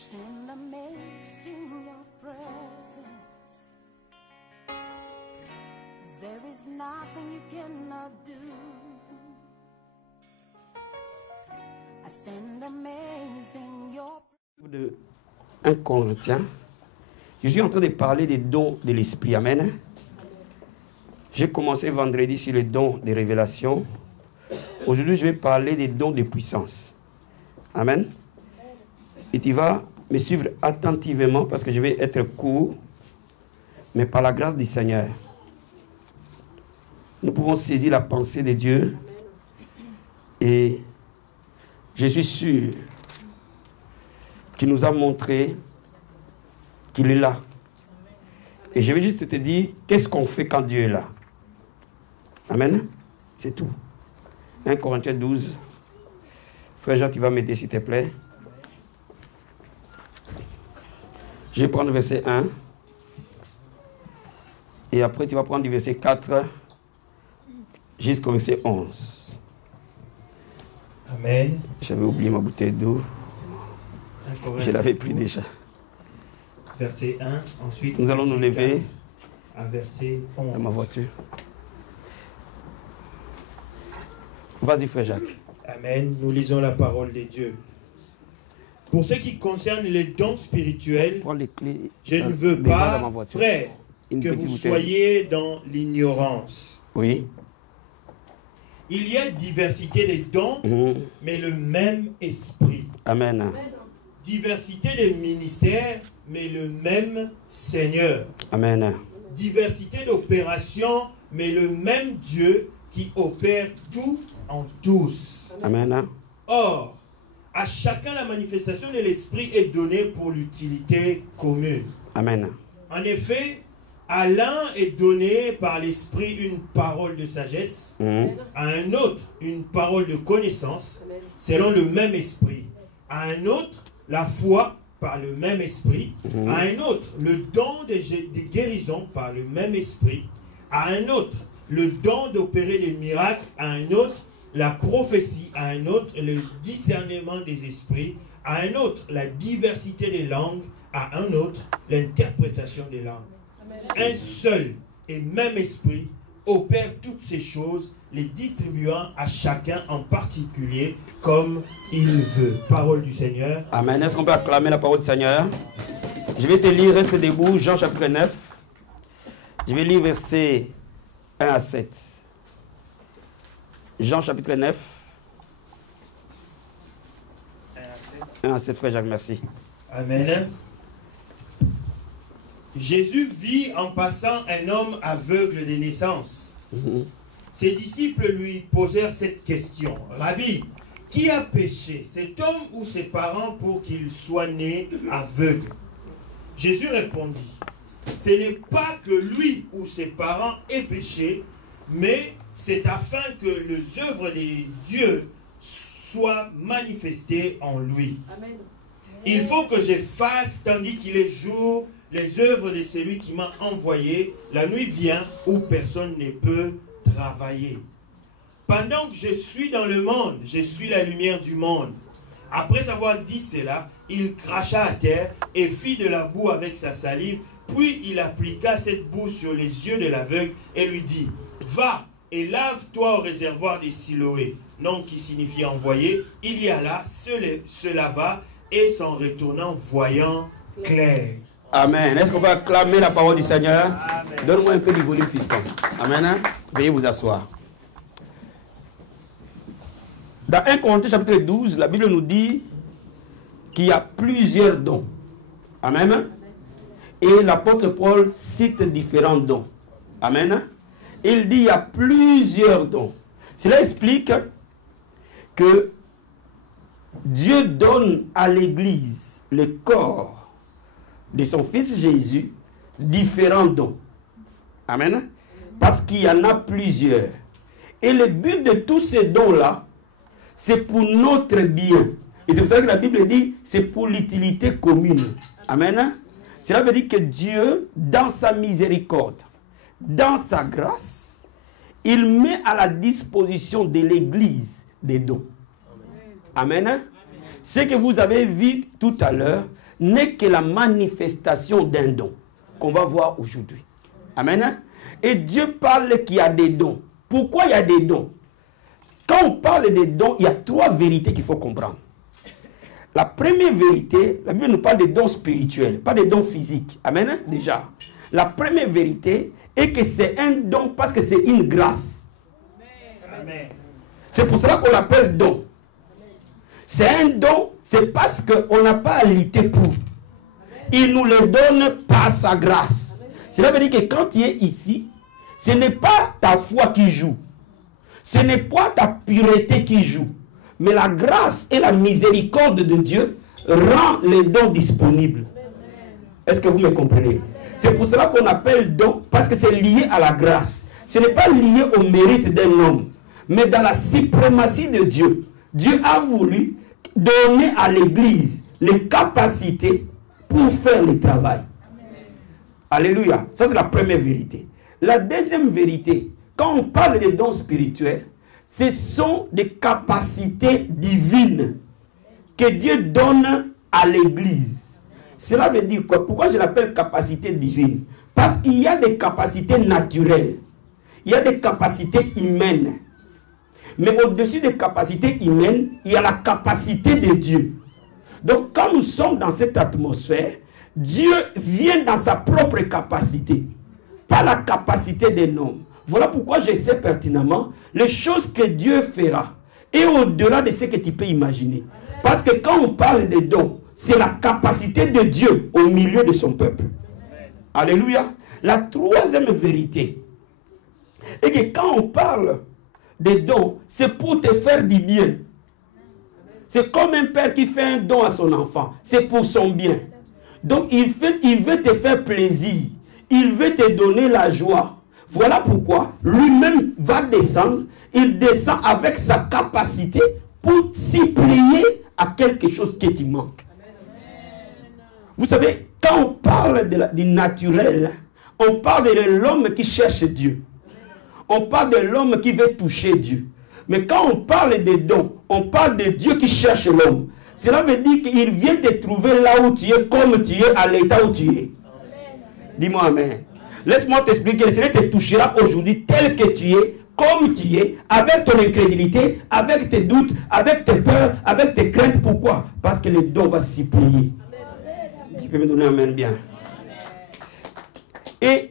stand amazed in your presence. There is nothing you cannot do. I stand amazed in your De 1 Corinthiens, je suis en train de parler des dons de l'esprit. Amen. J'ai commencé vendredi sur les dons de révélation. Aujourd'hui, je vais parler des dons de puissance. Amen. Et tu vas me suivre attentivement parce que je vais être court, mais par la grâce du Seigneur, nous pouvons saisir la pensée de Dieu et je suis sûr qu'il nous a montré qu'il est là. Et je vais juste te dire, qu'est-ce qu'on fait quand Dieu est là? Amen. C'est tout. 1 Corinthiens 12. Frère Jean, tu vas m'aider s'il te plaît. Je vais prendre verset 1. Et après, tu vas prendre du verset 4 jusqu'au verset 11. Amen. J'avais oublié ma bouteille d'eau. Je l'avais pris déjà. Verset 1, ensuite nous allons nous lever à verset 11. Dans ma voiture. Vas-y, frère Jacques. Amen. Nous lisons la parole de Dieu. Pour ce qui concerne les dons spirituels, Prends les clés, je ne veux pas, frère, que vous soyez dans l'ignorance. Oui. Il y a diversité des dons, mais le même esprit. Amen. Diversité des ministères, mais le même Seigneur. Amen. Diversité d'opérations, mais le même Dieu qui opère tout en tous. Amen. Or, à chacun la manifestation de l'Esprit est donnée pour l'utilité commune. Amen. En effet, à l'un est donné par l'Esprit une parole de sagesse, à un autre une parole de connaissance, selon le même Esprit, à un autre la foi par le même Esprit, à un autre le don de guérison par le même Esprit, à un autre le don d'opérer des miracles, à un autre la prophétie, à un autre le discernement des esprits, à un autre la diversité des langues, à un autre l'interprétation des langues. Un seul et même esprit opère toutes ces choses, les distribuant à chacun en particulier comme il veut. Parole du Seigneur. Amen. Est-ce qu'on peut acclamer la parole du Seigneur? Je vais te lire, reste debout, Jean chapitre 9. Je vais lire versets 1 à 7. Jean chapitre 9. 1 à 7, frère Jacques, merci. Amen. Jésus vit en passant un homme aveugle de naissance. Ses disciples lui posèrent cette question. Rabbi, qui a péché, cet homme ou ses parents pour qu'il soit né aveugle? Jésus répondit, ce n'est pas que lui ou ses parents aient péché, mais c'est afin que les œuvres de Dieu soient manifestées en lui. Amen. Il faut que je fasse, tandis qu'il est jour, les œuvres de celui qui m'a envoyé. La nuit vient où personne ne peut travailler. Pendant que je suis dans le monde, je suis la lumière du monde. Après avoir dit cela, il cracha à terre et fit de la boue avec sa salive. Puis il appliqua cette boue sur les yeux de l'aveugle et lui dit, va et lave-toi au réservoir de Siloé, nom qui signifie envoyé. Il y alla, se lava et s'en retournant voyant clair. Amen. Est-ce qu'on peut acclamer la parole du Seigneur? Donne-moi un peu du volume, fiston. Amen. Veuillez vous asseoir. Dans 1 Corinthiens chapitre 12, la Bible nous dit qu'il y a plusieurs dons. Amen. Et l'apôtre Paul cite différents dons. Amen. Il dit qu'il y a plusieurs dons. Cela explique que Dieu donne à l'Église, le corps de son Fils Jésus, différents dons. Amen. Parce qu'il y en a plusieurs. Et le but de tous ces dons-là, c'est pour notre bien. Et c'est pour ça que la Bible dit, c'est pour l'utilité commune. Amen. Cela veut dire que Dieu, dans sa miséricorde, dans sa grâce, il met à la disposition de l'Église des dons. Amen. Ce que vous avez vu tout à l'heure, n'est que la manifestation d'un don qu'on va voir aujourd'hui. Amen. Et Dieu parle qu'il y a des dons. Pourquoi il y a des dons? Quand on parle des dons, il y a 3 vérités qu'il faut comprendre. La première vérité, la Bible nous parle des dons spirituels, pas des dons physiques. Amen. Déjà. La première vérité est que c'est un don parce que c'est une grâce. Amen. C'est pour cela qu'on l'appelle don. C'est un don, c'est parce qu'on n'a pas à lutter pour. Il nous le donne par sa grâce. Cela veut dire que quand tu es ici, ce n'est pas ta foi qui joue. Ce n'est pas ta pureté qui joue. Mais la grâce et la miséricorde de Dieu rend les dons disponibles. Est-ce que vous me comprenez? C'est pour cela qu'on appelle don, parce que c'est lié à la grâce. Ce n'est pas lié au mérite d'un homme, mais dans la suprématie de Dieu. Dieu a voulu donner à l'Église les capacités pour faire le travail. Alléluia. Ça, c'est la première vérité. La deuxième vérité, quand on parle des dons spirituels, ce sont des capacités divines que Dieu donne à l'Église. Cela veut dire quoi? Pourquoi je l'appelle capacité divine? Parce qu'il y a des capacités naturelles. Il y a des capacités humaines. Mais au-dessus des capacités humaines, il y a la capacité de Dieu. Donc quand nous sommes dans cette atmosphère, Dieu vient dans sa propre capacité, pas la capacité d'un homme. Voilà pourquoi je sais pertinemment les choses que Dieu fera et au-delà de ce que tu peux imaginer. Parce que quand on parle des dons, c'est la capacité de Dieu au milieu de son peuple. Alléluia. La troisième vérité est que quand on parle des dons, c'est pour te faire du bien. C'est comme un père qui fait un don à son enfant. C'est pour son bien. Donc il veut te faire plaisir. Il veut te donner la joie. Voilà pourquoi lui-même va descendre. Il descend avec sa capacité pour s'y plier à quelque chose qui te manque. Vous savez, quand on parle du naturel, on parle de l'homme qui cherche Dieu. On parle de l'homme qui veut toucher Dieu. Mais quand on parle des dons, on parle de Dieu qui cherche l'homme. Cela veut dire qu'il vient te trouver là où tu es, comme tu es, à l'état où tu es. Dis-moi amen. Laisse-moi t'expliquer. Le Seigneur te touchera aujourd'hui tel que tu es, comme tu es, avec ton incrédulité, avec tes doutes, avec tes peurs, avec tes craintes. Pourquoi? Parce que le don va s'y plier. Tu peux me donner un amen bien. Et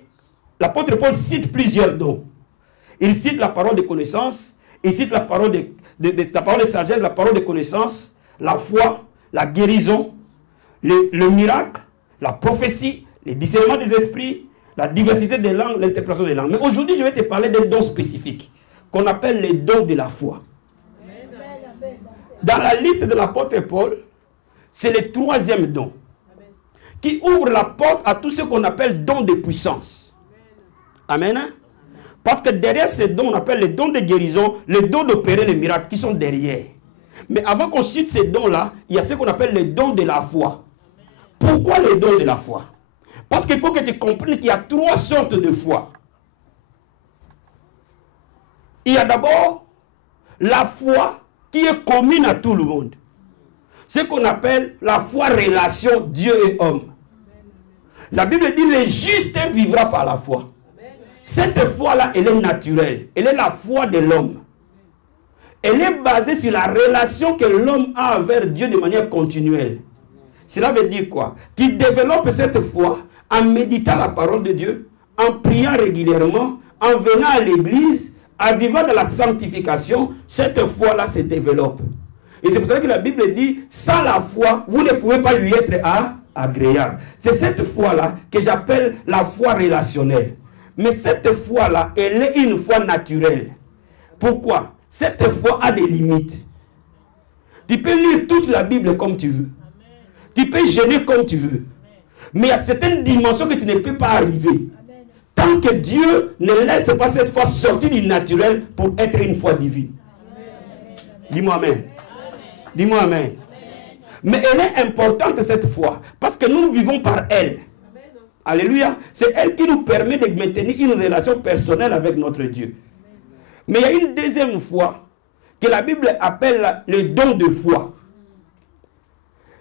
l'apôtre Paul cite plusieurs dons. Il cite la parole de connaissance, il cite la parole la parole de sagesse, la parole de connaissance, la foi, la guérison, le miracle, la prophétie, le discernement des esprits, la diversité des langues, l'interprétation des langues. Mais aujourd'hui, je vais te parler d'un don spécifique qu'on appelle les dons de la foi. Dans la liste de l'apôtre Paul, c'est le troisième don qui ouvre la porte à tout ce qu'on appelle dons de puissance. Amen. Parce que derrière ces dons, on appelle les dons de guérison, les dons d'opérer les miracles qui sont derrière. Mais avant qu'on cite ces dons-là, il y a ce qu'on appelle les dons de la foi. Pourquoi les dons de la foi? Parce qu'il faut que tu comprennes qu'il y a 3 sortes de foi. Il y a d'abord la foi qui est commune à tout le monde. Ce qu'on appelle la foi relation Dieu et homme. La Bible dit le juste vivra par la foi. Cette foi-là, elle est naturelle. Elle est la foi de l'homme. Elle est basée sur la relation que l'homme a avec Dieu de manière continuelle. Cela veut dire quoi? Tu développes cette foi en méditant la parole de Dieu, en priant régulièrement, en venant à l'église, en vivant dans la sanctification. Cette foi-là se développe. Et c'est pour ça que la Bible dit, sans la foi, vous ne pouvez pas lui être agréable. C'est cette foi-là que j'appelle la foi relationnelle. Mais cette foi-là, elle est une foi naturelle. Pourquoi? Cette foi a des limites. Tu peux lire toute la Bible comme tu veux. Tu peux jeûner comme tu veux. Mais il y a certaines dimensions que tu ne peux pas arriver. Tant que Dieu ne laisse pas cette foi sortir du naturel pour être une foi divine. Dis-moi amen. Dis-moi amen. Mais elle est importante cette foi. Parce que nous vivons par elle. Alléluia. C'est elle qui nous permet de maintenir une relation personnelle avec notre Dieu. Mais il y a une deuxième foi que la Bible appelle le don de foi.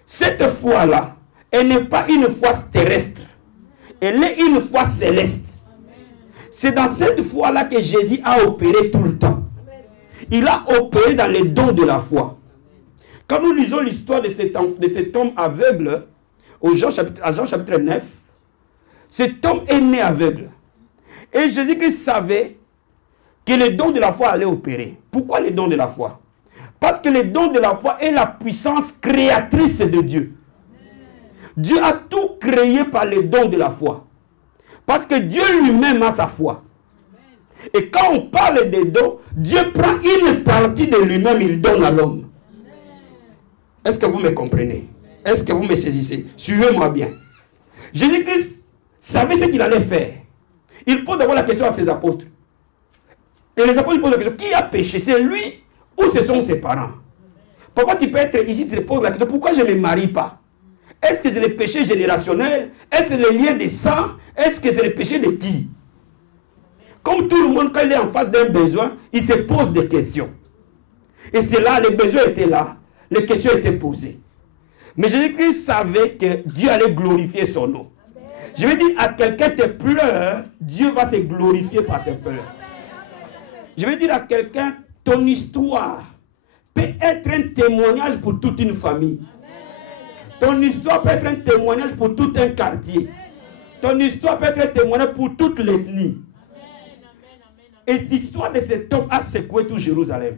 Cette foi-là, elle n'est pas une foi terrestre. Elle est une foi céleste. C'est dans cette foi-là que Jésus a opéré tout le temps. Il a opéré dans les dons de la foi. Quand nous lisons l'histoire de cet homme aveugle, à Jean chapitre 9, cet homme est né aveugle. Et Jésus-Christ savait que les dons de la foi allaient opérer. Pourquoi les dons de la foi? Parce que les dons de la foi est la puissance créatrice de Dieu. Dieu a tout créé par les dons de la foi. Parce que Dieu lui-même a sa foi. Et quand on parle des dons, Dieu prend une partie de lui-même, il donne à l'homme. Est-ce que vous me comprenez? Est-ce que vous me saisissez? Suivez-moi bien. Jésus-Christ savait ce qu'il allait faire. Il pose d'abord la question à ses apôtres. Et les apôtres lui posent la question, qui a péché? C'est lui ou ce sont ses parents? Pourquoi tu peux être ici, tu te poses la question, pourquoi je ne me marie pas? Est-ce que c'est le péché générationnel? Est-ce que c'est le lien de sang? Est-ce que c'est le péché de qui? Comme tout le monde, quand il est en face d'un besoin, il se pose des questions. Et c'est là, les besoins étaient là, les questions étaient posées. Mais Jésus-Christ savait que Dieu allait glorifier son nom. Je vais dire à quelqu'un, tes pleurs, Dieu va se glorifier par tes pleurs. Je vais dire à quelqu'un, ton histoire peut être un témoignage pour toute une famille. Ton histoire peut être un témoignage pour tout un quartier. Ton histoire peut être un témoignage pour toute l'ethnie. Et cette histoire de cet homme a secoué tout Jérusalem.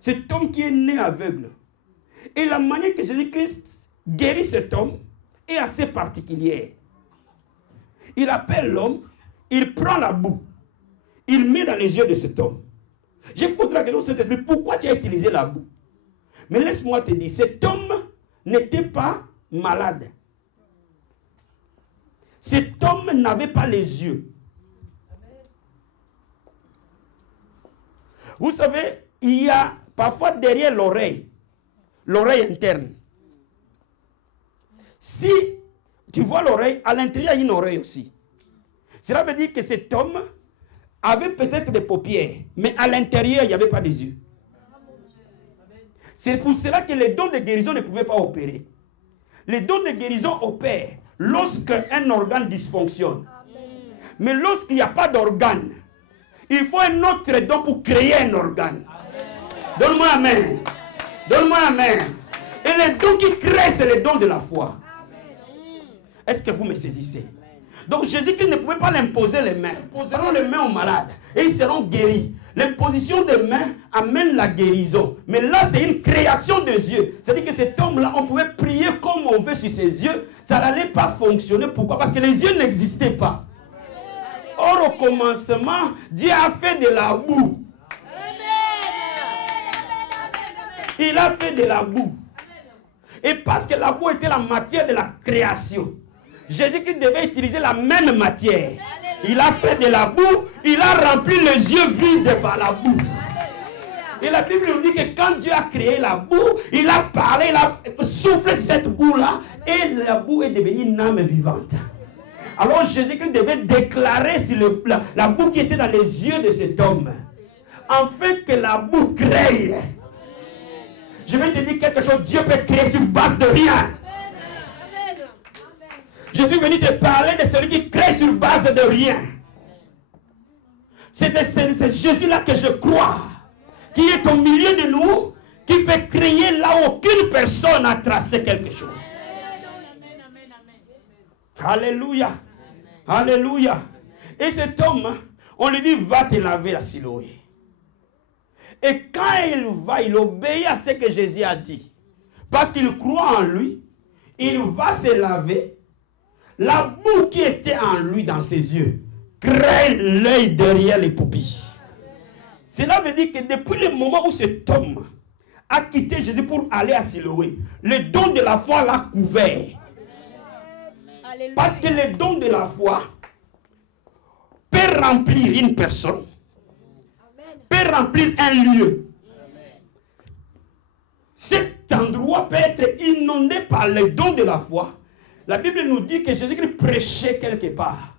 Cet homme qui est né aveugle. Et la manière que Jésus-Christ guérit cet homme est assez particulière. Il appelle l'homme, il prend la boue, il met dans les yeux de cet homme. J'ai posé la question à cet esprit, pourquoi tu as utilisé la boue? Mais laisse-moi te dire, cet homme n'était pas malade. Cet homme n'avait pas les yeux. Vous savez, il y a parfois derrière l'oreille interne. Si tu vois l'oreille, à l'intérieur il y a une oreille aussi. Cela veut dire que cet homme avait peut-être des paupières, mais à l'intérieur il n'y avait pas des yeux. C'est pour cela que les dons de guérison ne pouvaient pas opérer. Les dons de guérison opèrent lorsqu'un organe dysfonctionne. Mais lorsqu'il n'y a pas d'organe, il faut un autre don pour créer un organe. Donne-moi amen. Donne-moi amen. Et les dons qui créent, c'est les dons de la foi. Est-ce que vous me saisissez? Donc Jésus-Christ ne pouvait pas l'imposer les mains. Imposeront les mains aux malades et ils seront guéris. L'imposition des mains amène la guérison. Mais là, c'est une création des yeux. C'est-à-dire que cet homme-là, on pouvait prier comme on veut sur ses yeux. Ça n'allait pas fonctionner. Pourquoi? Parce que les yeux n'existaient pas. Or, au commencement, Dieu a fait de la boue. Il a fait de la boue. Et parce que la boue était la matière de la création, Jésus-Christ devait utiliser la même matière. Il a fait de la boue, il a rempli les yeux vides par la boue. Et la Bible nous dit que quand Dieu a créé la boue, il a parlé, il a soufflé cette boue-là, et la boue est devenue une âme vivante. Alors Jésus-Christ devait déclarer sur la boue qui était dans les yeux de cet homme, afin que la boue crée. Je vais te dire quelque chose, Dieu peut créer sur base de rien. Je suis venu te parler de celui qui crée sur base de rien. C'est Jésus-là que je crois, qui est au milieu de nous, qui peut créer là où aucune personne n'a tracé quelque chose. Alléluia. Alléluia. Et cet homme, on lui dit, va te laver à Siloé. Et quand il va, il obéit à ce que Jésus a dit. Parce qu'il croit en lui, il va se laver. La boue qui était en lui, dans ses yeux, crée l'œil derrière les paupières. Cela veut dire que depuis le moment où cet homme a quitté Jésus pour aller à Siloé, le don de la foi l'a couvert. Parce que le don de la foi peut remplir une personne, peut remplir un lieu. Cet endroit peut être inondé par le don de la foi. La Bible nous dit que Jésus-Christ prêchait quelque part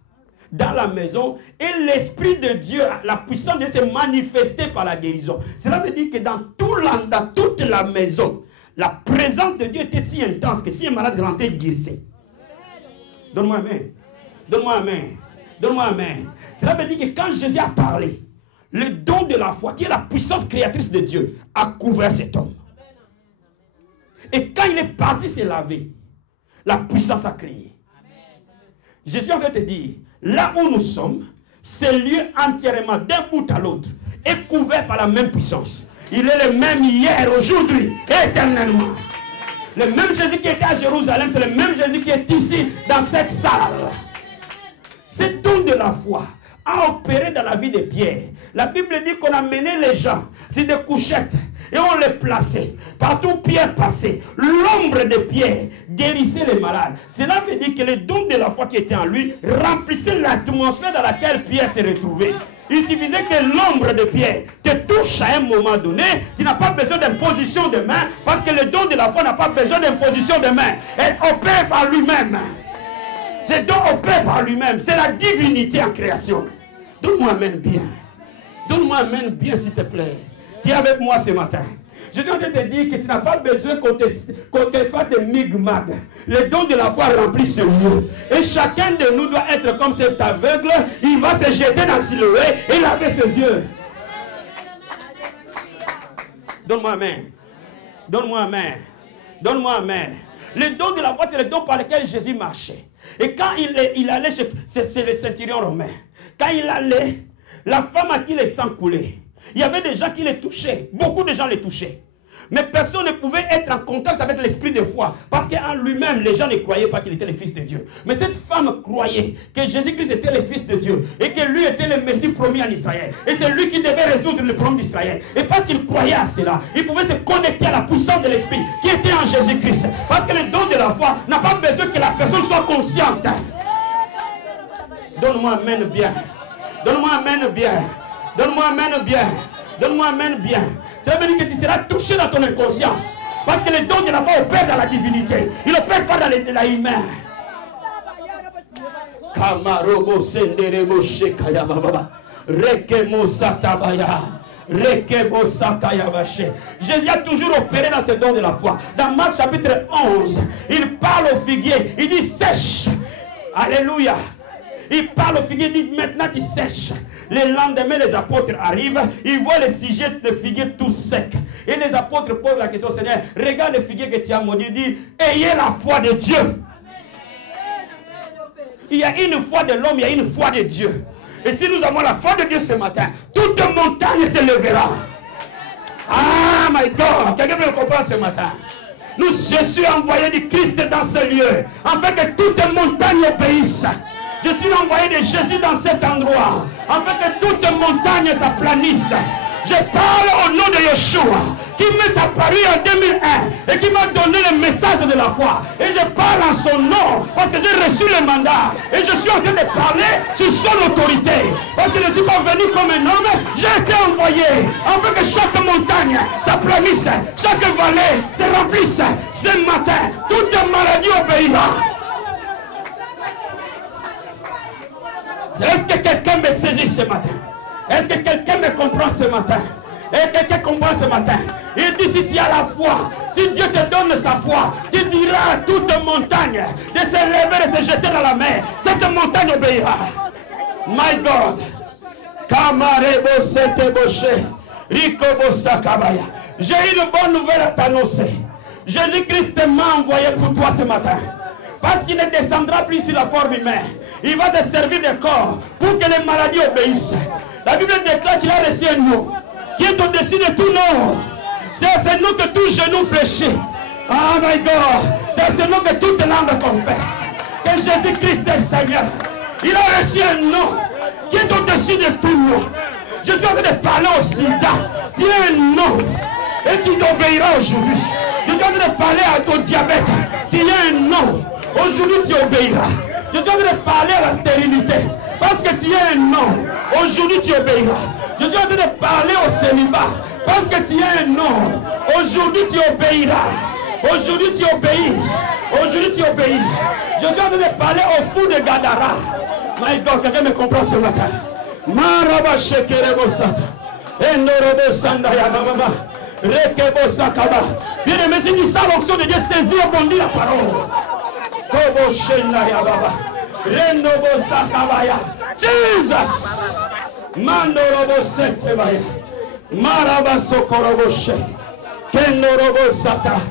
dans la maison et l'Esprit de Dieu, la puissance de Dieu s'est manifestée par la guérison. Cela veut dire que dans toute la maison, La présence de Dieu était si intense que si un malade rentrait, il guérissait. Donne-moi un amen. Donne-moi un amen. Donne-moi un amen. Cela veut dire que quand Jésus a parlé, le don de la foi, qui est la puissance créatrice de Dieu, a couvert cet homme. Et quand il est parti se laver, la puissance a crié. Je suis en train de te dire, là où nous sommes, ce lieu entièrement, d'un bout à l'autre, est couvert par la même puissance. Il est le même hier, aujourd'hui, éternellement. Le même Jésus qui était à Jérusalem, c'est le même Jésus qui est ici, dans cette salle. Ce don de la foi a opéré dans la vie de Pierre. La Bible dit qu'on a mené les gens sur des couchettes et on les plaçait. Partout où Pierre passait, l'ombre de Pierre guérissait les malades. Cela veut dire que le don de la foi qui était en lui remplissait l'atmosphère dans laquelle Pierre se retrouvait. Il suffisait que l'ombre de Pierre te touche à un moment donné. Tu n'as pas besoin d'imposition de main, parce que le don de la foi n'a pas besoin d'imposition de main. Elle opère par lui-même. Ce don opère par lui-même. C'est la divinité en création. Donne-moi amen bien. Donne-moi amen bien, s'il te plaît. Tu es avec moi ce matin. Je viens de te dire que tu n'as pas besoin qu'on te fasse des migmags. Le don de la foi remplit ce lieu. Et chacun de nous doit être comme cet aveugle. Il va se jeter dans Siloé et laver ses yeux. Donne-moi amen. Donne-moi amen. Donne-moi amen. Le don de la foi, c'est le don par lequel Jésus marchait. Et quand il allait c'est le centurion romain. Quand il allait, la femme à qui le sang coulait, il y avait des gens qui les touchaient. Beaucoup de gens les touchaient. Mais personne ne pouvait être en contact avec l'esprit de foi. Parce qu'en lui-même, les gens ne croyaient pas qu'il était le Fils de Dieu. Mais cette femme croyait que Jésus-Christ était le Fils de Dieu. Et que lui était le Messie promis en Israël. Et c'est lui qui devait résoudre le problème d'Israël. Et parce qu'il croyait à cela, il pouvait se connecter à la puissance de l'esprit qui était en Jésus-Christ. Parce que le don de la foi n'a pas besoin que la personne soit consciente. Donne-moi amen bien. Donne-moi amen bien. Donne-moi amen bien. Donne-moi amen bien. Ça veut dire que tu seras touché dans ton inconscience. Parce que le don de la foi opère dans la divinité. Il n'opère pas dans l'humain. Kamarobo senderebo shekaya baba. Rekemo satabaya. Rekemo sataya bache. Jésus a toujours opéré dans ce don de la foi. Dans Marc chapitre 11, il parle au figuier. Il dit sèche. Alléluia. Il parle au figuier, il dit maintenant tu sèches. Le lendemain, les apôtres arrivent, ils voient le sujet de figuier tout sec. Et les apôtres posent la question, Seigneur, regarde le figuier que tu as maudit, dit, ayez la foi de Dieu. Il y a une foi de l'homme, il y a une foi de Dieu. Et si nous avons la foi de Dieu ce matin, toute montagne se lèvera. Ah, my God, quelqu'un peut me comprendre ce matin. Nous, je suis envoyé du Christ dans ce lieu, afin que toute montagne obéisse. Je suis envoyé de Jésus dans cet endroit, afin que toute montagne s'aplanisse. Je parle au nom de Yeshua, qui m'est apparu en 2001 et qui m'a donné le message de la foi. Et je parle en son nom, parce que j'ai reçu le mandat. Et je suis en train de parler sur son autorité. Parce que je ne suis pas venu comme un homme, j'ai été envoyé, afin que chaque montagne s'aplanisse, chaque vallée se remplisse. Ce matin, toute maladie obéira. Est-ce que quelqu'un me saisit ce matin? Est-ce que quelqu'un me comprend ce matin? Et quelqu'un comprend ce matin? Il dit, si tu as la foi, si Dieu te donne sa foi, tu diras à toute montagne de se lever et se jeter dans la mer. Cette montagne obéira. My God. Kamarebo sete boshe. Rikobo sakabaya. J'ai une bonne nouvelle à t'annoncer. Jésus-Christ m'a envoyé pour toi ce matin. Parce qu'il ne descendra plus sur la forme humaine. Il va se servir de corps pour que les maladies obéissent. La Bible déclare qu'il a reçu un nom qui est au-dessus de tout nom. C'est à ce nom que tout genou fléchit. Oh my God. C'est à ce nom que toute langue confesse que Jésus-Christ est Seigneur. Il a reçu un nom qui est au-dessus de tout nom. Je suis en train de parler au sida. Tu as un nom et tu t'obéiras aujourd'hui. Je suis en train de parler au diabète. Tu as un nom. Aujourd'hui tu obéiras. Je suis en train de parler à la stérilité. Parce que tu as un nom. Aujourd'hui tu obéiras. Je suis en train de parler au célibat. Parce que tu as un nom. Aujourd'hui tu obéiras. Aujourd'hui tu obéis. Aujourd'hui tu obéis. Je suis en train de parler au fou de Gadara. My God, quelqu'un me comprend ce matin. Maraba shekerebo sata. Endorobo sandaya baba. Rekebo sakaba. Bien aimé, si tu sens l'onction de Dieu, saisis et bondis la parole. Tobo Shenda Yababa. Rendobo Sakabaya. Jesus. Mandorobo Setebaya. Maraba Sokorobo She. Kendorobo Sata.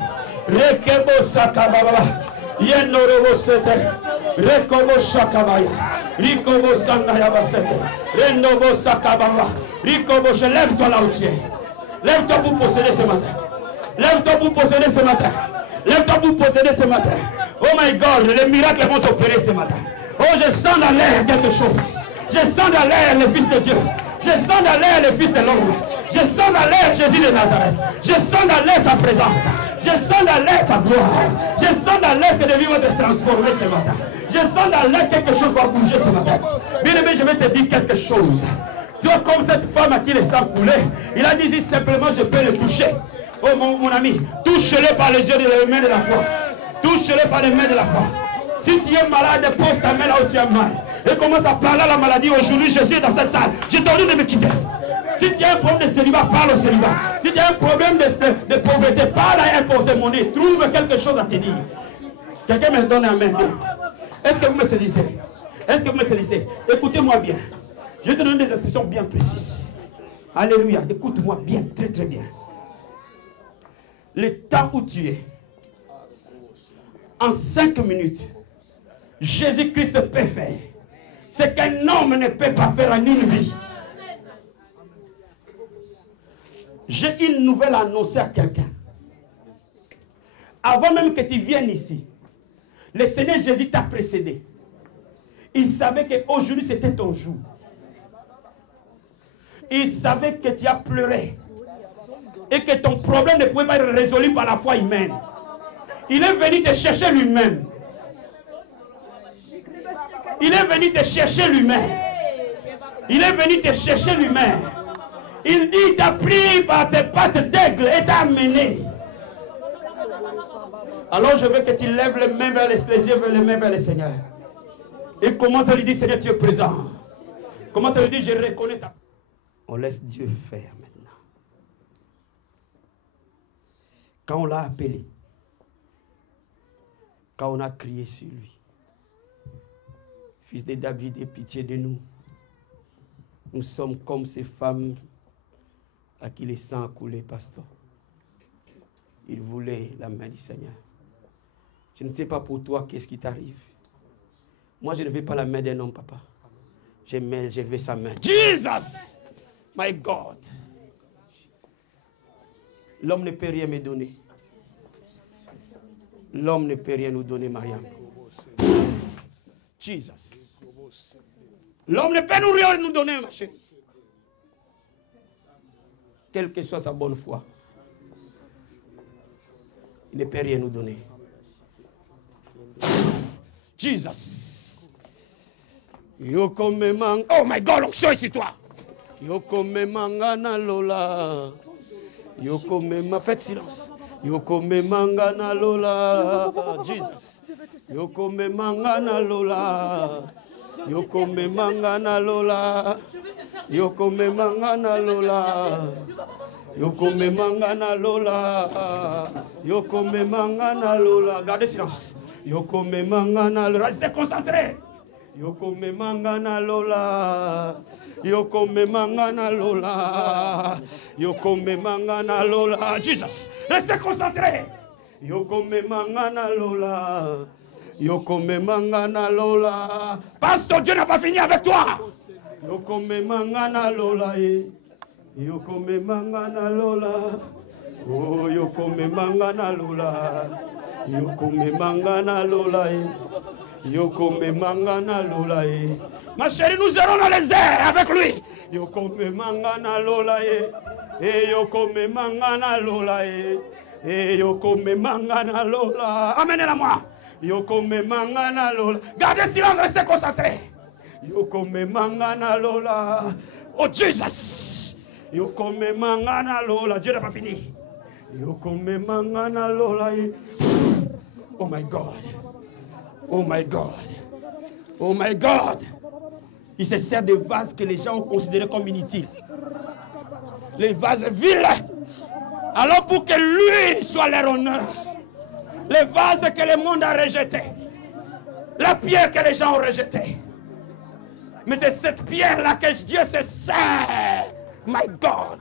Rekebo Sakababa. Yendorobo Sete. Rekobo Shakabaya. Rikobo Sangayaba Sete. Rendobo Sakababa. Rikobo She. Lève-toi là où tu es. Lève-toi pour posséder ce matin. Lève-toi pour posséder ce matin. Lève-toi pour posséder ce matin. Oh my God, les miracles vont s'opérer ce matin. Oh, je sens dans l'air quelque chose. Je sens dans l'air le Fils de Dieu. Je sens dans l'air le Fils de l'homme. Je sens dans l'air Jésus de Nazareth. Je sens dans l'air sa présence. Je sens dans l'air sa gloire. Je sens dans l'air que les vies vont être transformées ce matin. Je sens dans l'air quelque chose va bouger ce matin. Bien aimé, je vais te dire quelque chose. Tu vois, comme cette femme à qui le sang coulait, il a dit simplement je peux le toucher. Oh mon ami, touche-le par les yeux de la main de la foi. Touche-le par les mains de la foi. Si tu es malade, pose ta main là où tu as mal. Et commence à parler à la maladie. Aujourd'hui, je suis dans cette salle. Je t'ordonne de me quitter. Si tu as un problème de célibat, parle au célibat. Si tu as un problème de pauvreté, parle à un porte-monnaie. Trouve quelque chose à te dire. Quelqu'un me donne la main. Est-ce que vous me saisissez? Est-ce que vous me saisissez? Écoutez-moi bien. Je vais te donner des instructions bien précises. Alléluia. Écoute-moi bien, très très bien. Le temps où tu es, en 5 minutes, Jésus-Christ peut faire ce qu'un homme ne peut pas faire en une vie. J'ai une nouvelle à annoncer à quelqu'un. Avant même que tu viennes ici, le Seigneur Jésus t'a précédé. Il savait qu'aujourd'hui c'était ton jour. Il savait que tu as pleuré et que ton problème ne pouvait pas être résolu par la foi humaine. Il est venu te chercher lui-même. Il est venu te chercher lui-même. Il est venu te chercher lui-même. Il dit, il t'a pris par tes pattes d'aigle et t'a amené. Alors je veux que tu lèves les mains vers les yeux, les mains vers le Seigneur. Et commence à lui dire, Seigneur, tu es présent. Commence à lui dire, je reconnais ta... On laisse Dieu faire maintenant. Quand on l'a appelé, quand on a crié sur lui, Fils de David, aie pitié de nous. Nous sommes comme ces femmes à qui le sang a coulé, pasteur. Il voulait la main du Seigneur. Je ne sais pas pour toi qu'est-ce qui t'arrive. Moi, je ne veux pas la main d'un homme, papa. Je veux sa main. Jesus! My God! L'homme ne peut rien me donner. L'homme ne peut rien nous donner, Mariam. Jesus. L'homme ne peut rien nous donner, ma chérie. Quelle que soit sa bonne foi. Il ne peut rien nous donner. Jesus. Yoko me mang. Oh my God, l'onction est sur toi. Yoko me mangana lola. Yoko me ma. Faites silence. Yoko me mangana lola. Jesus. Yoko me mangana lola. Yoko me mangana lola. Yoko me mangana lola. Yoko me mangana lola. Yoko me mangana lola. Gardez silence. Yoko me mangana lola. Restez concentrés. Yoko me mangana lola. Yoko me mangana lola. Yoko me mangana lola. Jesus. Restez concentrés. Yoko me mangana lola. Yoko me mangana lola. Pasteur, Dieu n'a pas fini avec toi. Yoko me mangana lola. Yoko me mangana lola. Oh, yoko me mangana lola. Yoko me mangana lola. Yoko me mangana lola. Ma chérie, nous irons dans les airs avec lui. Yoko me mangana lola. Et yoko me mangana lola. Et yoko me mangana lola. Amenez-la moi. Yoko me mangana lola. Gardez silence, restez concentrés. Yoko me mangana lola. Oh Jesus. Yoko me mangana lola. Dieu n'a pas fini. Yoko me mangana lola. Oh my God. Oh my God. Oh my God. Il se sert de vases que les gens ont considérés comme inutiles. Les vases viles. Alors pour que lui soit leur honneur. Les vases que le monde a rejetés. La pierre que les gens ont rejetée. Mais c'est cette pierre-là que Dieu se sert. My God.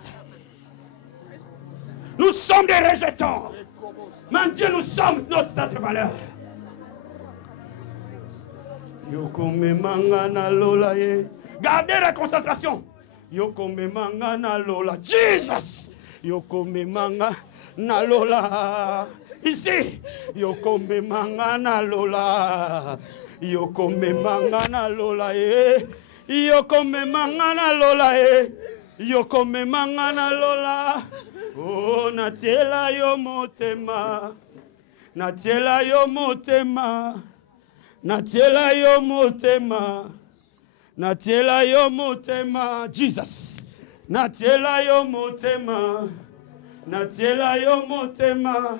Nous sommes des rejetants. Mais Dieu, nous sommes notre valeur. Gardez la concentration. Jesus. Ici. Oh, natiela yo motema. Natiela yo motema. Natiela yo motema. Natiela yo motema. Jesus. Natiela yo motema. Natiela yo motema.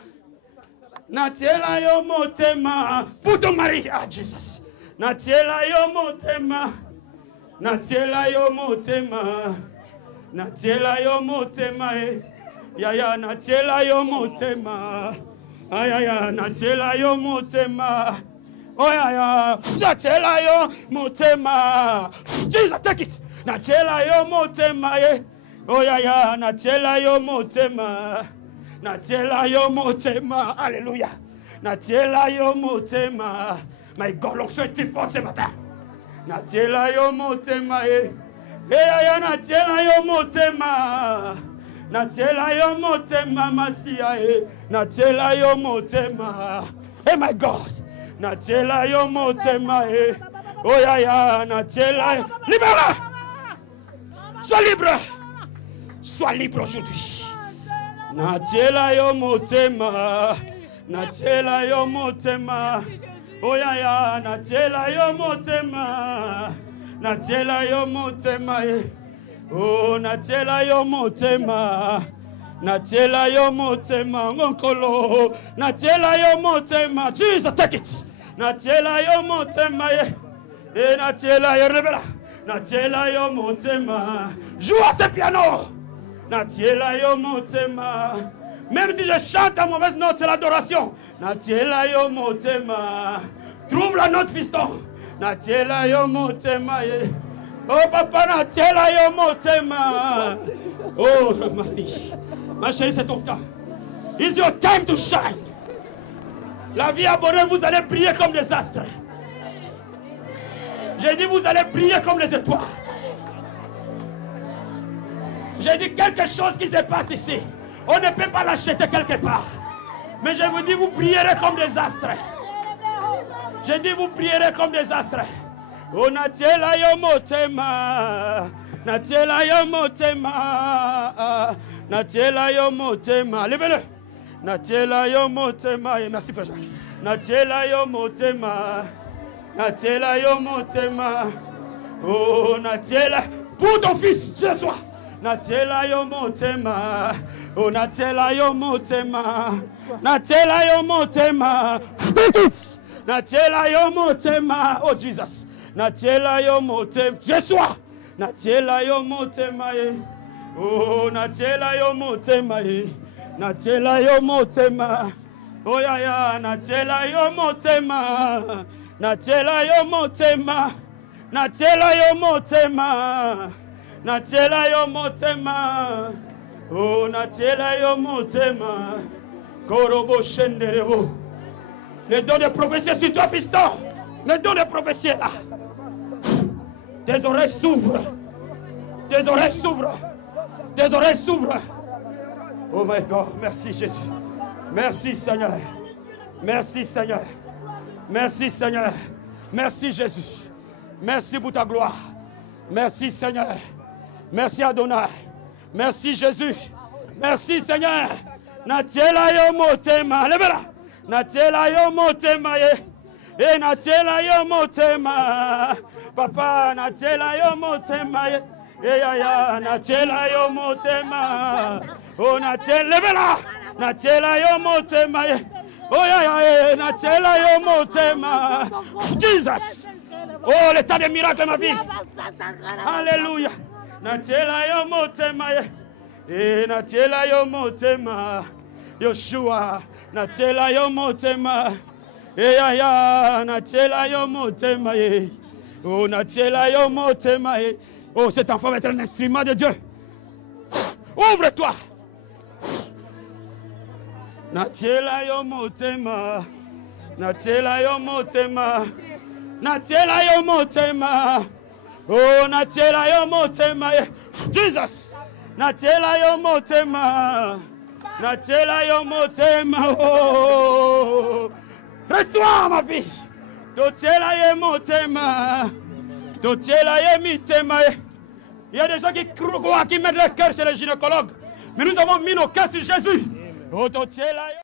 Natiela yo motema. Pour ton mari, ah Jesus. Natiela yo motema. Natiela yo motema. Natiela yo motema. Ya natiela yo motema. Ayaya natiela yo motema. Oh ya natiela yo motema. Jesus, take it. Natiela yo motema. Oh ya natiela yo motema. Natiela yo motema. Alléluia. Natiela yo motema. My God, l'onction est forte ce matin. Natiela yo motema. Ya natiela yo motema. Natiela yo motema masia. Natiela yo motema. Hey my God. Natiela yo motema. Oh ya natiela. Libère. Sois libre. Sois libre aujourd'hui. Natiela yo motema. Natiela yo motema. Oh ya natiela yo motema. Natiela yo motema. Oh natiela yo motema. Natiela yo motema. Ngonkolo. Natiela yo motema. Jesus, take it. Natiela yo motema. Natiela yo revela. Natiela yo motema. Joue à ce piano. Natiela yo motema. Même si je chante à mauvaise note, c'est l'adoration. Natiela yo motema. Trouve la note, fiston. Natiela yo motema. Oh papa, natiela yo motema. Oh ma fille. Ma chérie, c'est ton temps. It's your time to shine. La vie abonnée, vous allez briller comme des astres. J'ai dit, vous allez briller comme les étoiles. J'ai dit quelque chose qui se passe ici. On ne peut pas l'acheter quelque part. Mais je vous dis, vous brillerez comme des astres. J'ai dit, vous brillerez comme des astres. Oh, natiela yo motema. Natiela yo motema. Natiela yo motema. Levez-le. Natiela yo motema. Merci, frère Jacques. Natiela yo motema. Natiela yo motema. Oh, natiela. Pour ton fils, ce soir. Natiela yo motema. Oh, natiela yo motema. Natiela yo motema. Natiela yo motema. Oh, Jesus. Natiela yo motema. Ce soir. Natiela yo motema. Oh, natiela yo motema. Natiela yo motema. Oh, ya, natiela yo motema. Natiela yo motema. Natiela yo motema. Natiela yo motema. Oh, natiela yo motema. Korobo shenderebo. Le don de prophétie sur toi, fiston. Le don de prophétie là. Tes oreilles s'ouvrent. Tes oreilles s'ouvrent. Tes oreilles s'ouvrent. Oh my God, merci Jésus. Merci Seigneur. Merci Seigneur. Merci Seigneur. Merci Jésus. Merci pour ta gloire. Merci Seigneur. Merci Adonai. Merci Jésus. Merci Seigneur. Natiela yo motema. Levez-la. Natiela yo motema. Et natiela yo motema. Papa, natiela yo motema. Et ya natiela yo motema. Oh natiela. Levez-la. Natiela yo motema. Oh ya natiela yo motema. Jesus. Oh, l'état des miracles de ma vie. Alléluia. Natiela yo motema. E natiela yo motema. Yoshua. Natiela yo motema. E ya natiela yo motema. Oh natiela yo motema. Oh, cet enfant va être un instrument de Dieu. Ouvre-toi. Natiela yo motema. Natiela yo motema. Natiela yo motema. Oh, natiela yo motema. Jesus. Natiela yo motema. Natiela yo motema. Oh. Reste-toi, ma fille. Totiela yo motema. Totiela yo mitema. Il y a des gens qui croient, qui mettent leur cœur chez les gynécologues. Mais nous avons mis nos cœurs sur Jésus. Oh, totiela yo.